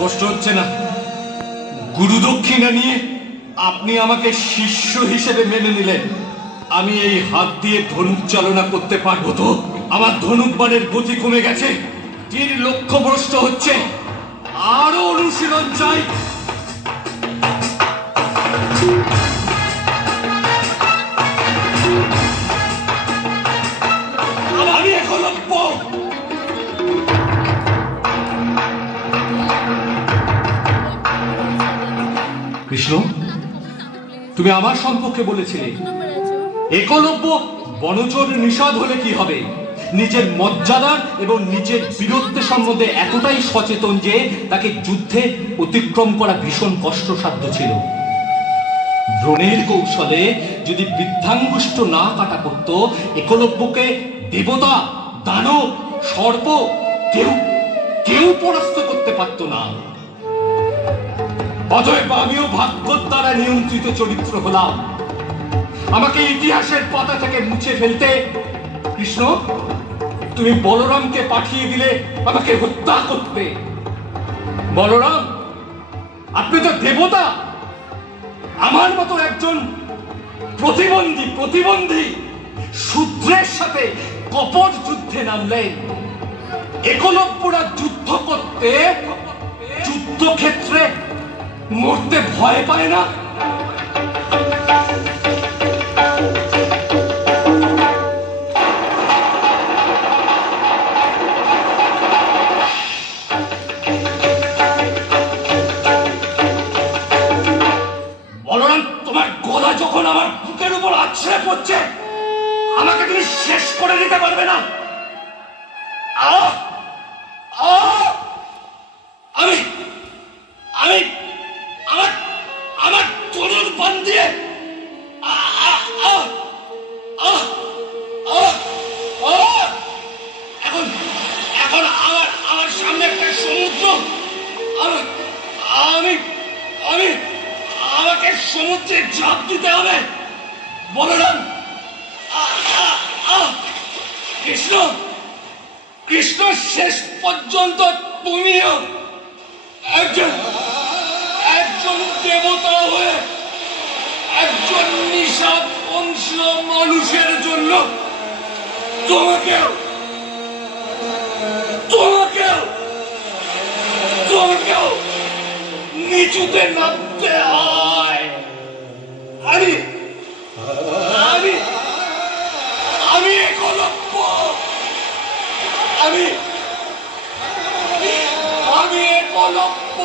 কষ্ট হচ্ছে না? গুরু দক্ষিণা নিয়ে আপনি আমাকে শিষ্য হিসেবে মেনে নিলেন। আমি এই হাত দিয়ে ধনুক চালনা করতে পারবো তো? আমার ধনুক বাণের গতি কমে গেছে, তীর লক্ষ্যভ্রষ্ট হচ্ছে, আরো অনুশীলন চাই। আমি একলব্য। কৃষ্ণ, তুমি আমার সম্পর্কে বলেছিলে একলব্য বনচর নিষাদ হলে কি হবে? নিজের মর্যাদার এবং নিজের বীরত্বের সম্বন্ধে এতটাই সচেতন যে তাকে যুদ্ধে অতিক্রম করা ভীষণ কষ্টসাধ্য ছিল। দ্রোণের কৌশলে যদি বৃদ্ধাঙ্গুষ্ঠ না কাটা পড়ত, একলব্যকে দেবতা, দানব, সর্প কেউ পরাস্ত করতে পারত না। অতএব আমিও ভাগ্যের দ্বারা নিয়ন্ত্রিত চরিত্র হলাম। আমাকে ইতিহাসের পাতা থেকে মুছে ফেলতে কৃষ্ণ তুমি বলরামকে পাঠিয়ে দিলে আমাকে হত্যা করতে। বলরাম, আপনি তো দেবতা। আমার মতো একজন প্রতিবন্ধী শূদ্রের সাথে কপট যুদ্ধে নামলেন। একলব্যরা যুদ্ধ করতে যুদ্ধক্ষেত্রে মরতে ভয় পায় না? বলরাম, তোমার গলা যখন আমার বুকের উপর আছড়ে পড়ছে, আমাকে তুমি শেষ করে দিতে পারবে না। আমি আমার তরুণ পান দিয়ে এখন আমার সামনে একটা সমুদ্র। আমাকে সমুদ্রে ঝাঁপ দিতে হবে। বলরাম, কৃষ্ণ শেষ পর্যন্ত তুমিও একজন দেবতা হয়ে একজন নিষাদ বংশীয় মানুষের জন্য তোমাকেও নিচুতে নামতে হয়। আমি একলব্য। আমি একলব্য।